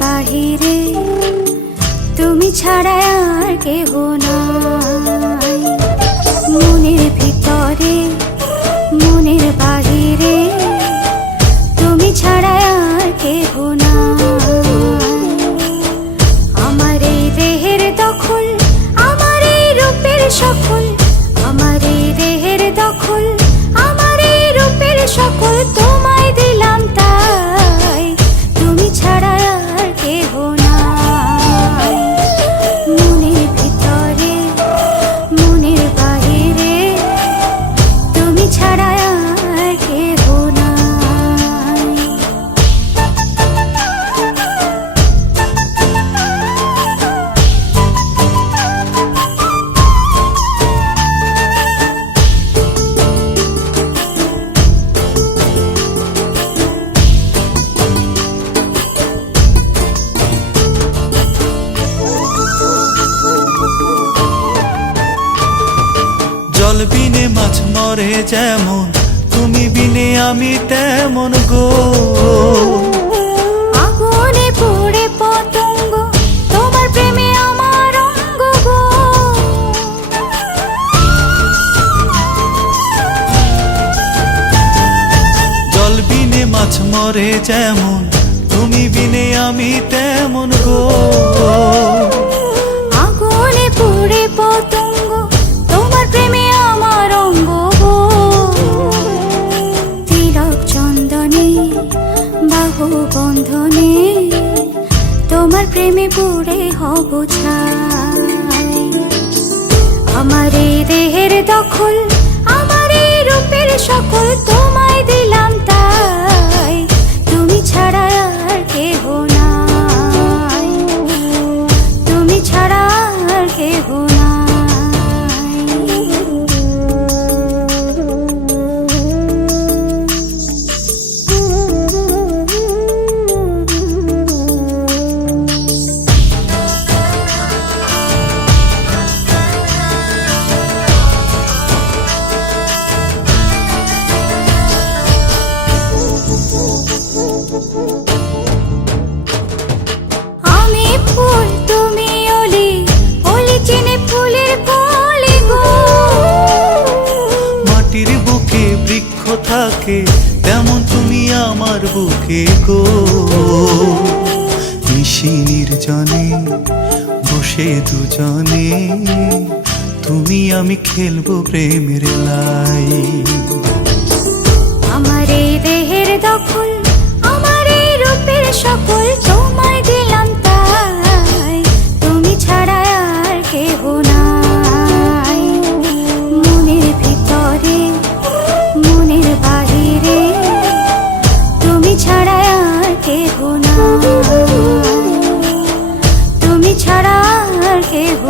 বাহিরে তুমি ছাড়া আর কেহ নাই। মনের ভিতরে মনের বাহিরে তুমি ছাড়া আর কেহ নাই। আমার এই দেহের দখল, আমার এই রূপের সকল, আমার এই দেহের দখল, আমার এই রূপের সকল তোমায় দিলাম তাই, তুমি ছাড়া আর কেহ নাই। মনের ভিতরে মনের বাহিরে তুমি ছাড়া আর কেহ নাই। জল বিনে মাছ মরে যেমন, তুমি বিনে আমি তেমন গো। আগুনে পুড়ে পতঙ্গ, তোমার প্রেমে আমার অঙ্গ গো। জল বিনে মাছ মরে যেমন, তুমি বিনে আমি তেমন গো। আগুনে পুড়ে পতঙ্গ, তোমার প্রেমে আমার অঙ্গ গো। তিলক চন্দনে বাহু বন্ধনে তোমার প্রেমে পুড়ে হব ছাই। আমার এই দেহের দখল, আমার এই রূপের সকল তোমায় দিলাম তাই, তুমি ছাড়া আর কেহ নাই, তুমি ছাড়া আর কেহ নাই। আমি ফুল তুমি অলি, অলি চিনে ফুলের কলি গো। মাটির বুকে বৃক্ষ থাকে, তেমন তুমি আমার বুকে গো। নিশি নির্জনে বসে দুজনে, তুমি আমি খেলবো প্রেমের লাই। আমার এই দেহের দখল, আমার এই রূপের সকল তোমায় দিলাম তাই, তুমি ছাড়া আর কেহ নাই। মনের ভিতরে মনের বাহিরে তুমি ছাড়া আর কেহ নাই, তুমি ছাড়া আর কেহ